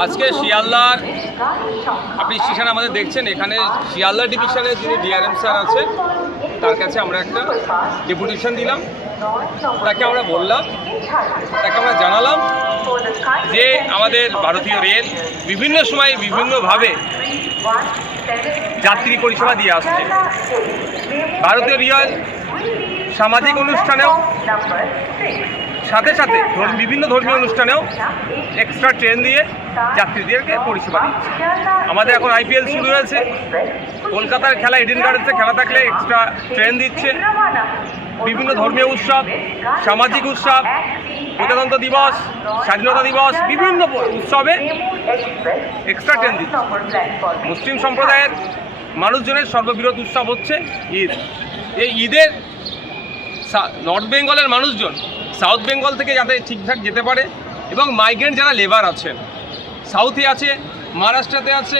আজকে শিয়ালদার আপনি স্টেশন আমাদের দেখছেন, এখানে শিয়ালদা ডিভিশনের যিনি ডিআরএম স্যার আছে, তার কাছে আমরা একটা ডেপুটেশন দিলাম। তাকে আমরা বললাম তাকে আমরা জানালাম যে আমাদের ভারতীয় রেল বিভিন্ন সময় বিভিন্নভাবে যাত্রী পরিষেবা দিয়ে আসছে। ভারতীয় রেল সামাজিক অনুষ্ঠানেও সাথে সাথে বিভিন্ন ধর্মীয় অনুষ্ঠানেও এক্সট্রা ট্রেন দিয়ে যাত্রীদেরকে পরিষেবা আমাদের এখন আইপিএল শুরু হয়েছে। কলকাতার খেলা ইডেন গার্ডেন্সে খেলা থাকলে এক্সট্রা ট্রেন দিচ্ছে। বিভিন্ন ধর্মীয় উৎসব, সামাজিক উৎসব, প্রজাতন্ত্র দিবস, স্বাধীনতা দিবস, বিভিন্ন উৎসবে এক্সট্রা ট্রেন দিচ্ছে। মুসলিম সম্প্রদায়ের মানুষজনের সর্ববৃহৎ উৎসব হচ্ছে ঈদ। এই ঈদের নর্থ বেঙ্গলের মানুষজন সাউথ বেঙ্গল থেকে যাতে ঠিকঠাক যেতে পারে এবং মাইগ্রেন্ট যারা লেবার আছেন সাউথে আছে মহারাষ্ট্রতে আছে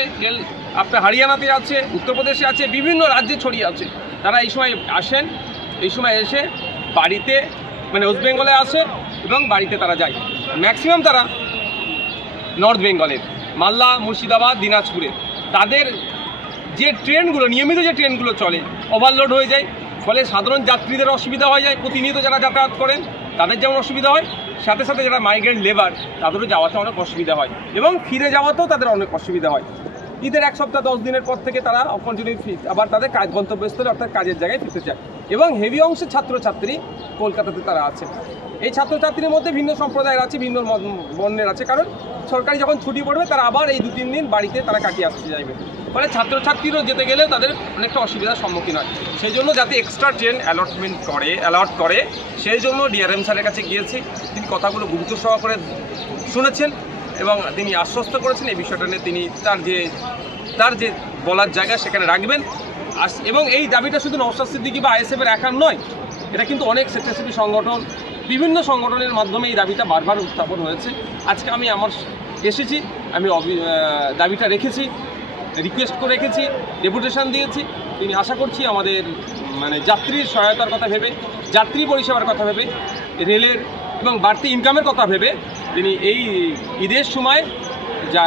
আপনার হরিয়ানাতে আছে উত্তরপ্রদেশে আছে, বিভিন্ন রাজ্যে ছড়িয়ে আছে। তারা এই সময় আসেন, এই সময় এসে বাড়িতে মানে ওয়েস্ট বেঙ্গলে আসে এবং বাড়িতে তারা যায়। ম্যাক্সিমাম তারা নর্থ বেঙ্গলের মালদা, মুর্শিদাবাদ, দিনাজপুরে। তাদের যে ট্রেনগুলো, নিয়মিত যে ট্রেনগুলো চলে ওভারলোড হয়ে যায়। ফলে সাধারণ যাত্রীদের অসুবিধা হয়ে যায়, প্রতিনিয়ত যারা যাতায়াত করেন, তাদের যেমন অসুবিধা হয়, সাথে সাথে যারা মাইগ্রেন্ট লেবার তাদেরও যাওয়াতে অনেক অসুবিধা হয় এবং ফিরে যাওয়াতেও তাদের অনেক অসুবিধা হয়। ঈদের এক সপ্তাহ, দশ দিনের পর থেকে তারা কন্টিনিউ আবার তাদের কাজ গন্তব্যস্থলে অর্থাৎ কাজের জায়গায় ফিরতে চায়। এবং হেভি অংশের ছাত্রছাত্রী কলকাতাতে তারা আছে। এই ছাত্রছাত্রীর মধ্যে ভিন্ন সম্প্রদায়ের আছে, ভিন্ন বর্ণের আছে। কারণ সরকারি যখন ছুটি পড়বে, তারা আবার এই দু তিন দিন বাড়িতে তারা কাটিয়ে আসতে চাইবে। ফলে ছাত্রছাত্রীরও যেতে গেলেও তাদের অনেকটা অসুবিধার সম্মুখীন হয়। সেই জন্য যাতে এক্সট্রা ট্রেন অ্যালটমেন্ট করে অ্যালট করে, সেই জন্য ডিআরএম স্যারের কাছে গিয়েছি। তিনি কথাগুলো গুরুত্ব সহকারে শুনেছেন এবং তিনি আশ্বস্ত করেছেন। এই বিষয়টা নিয়ে তিনি তার যে তার যে বলার জায়গা সেখানে রাখবেন। এবং এই দাবিটা শুধু নওশাদ সিদ্দিকি বা আইএসএফের একার নয়, এটা কিন্তু অনেক স্বেচ্ছাসেবী সংগঠন, বিভিন্ন সংগঠনের মাধ্যমে এই দাবিটা বারবার উত্থাপন হয়েছে। আজকে আমি আমার এসেছি, আমি দাবিটা রেখেছি রিকোয়েস্ট করে রেখেছি ডেপুটেশন দিয়েছি। তিনি আশা করছি আমাদের মানে যাত্রীর সহায়তার কথা ভেবে, যাত্রী পরিষেবার কথা ভেবে, রেলের এবং বাড়তি ইনকামের কথা ভেবে তিনি এই ঈদের সময় যা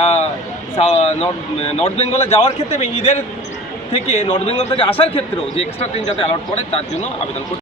নর্থ বেঙ্গলে যাওয়ার ক্ষেত্রে এবং ঈদের থেকে নর্থ বেঙ্গল থেকে আসার ক্ষেত্রেও যে এক্সট্রা ট্রেন যাতে অ্যালট করে, তার জন্য আবেদন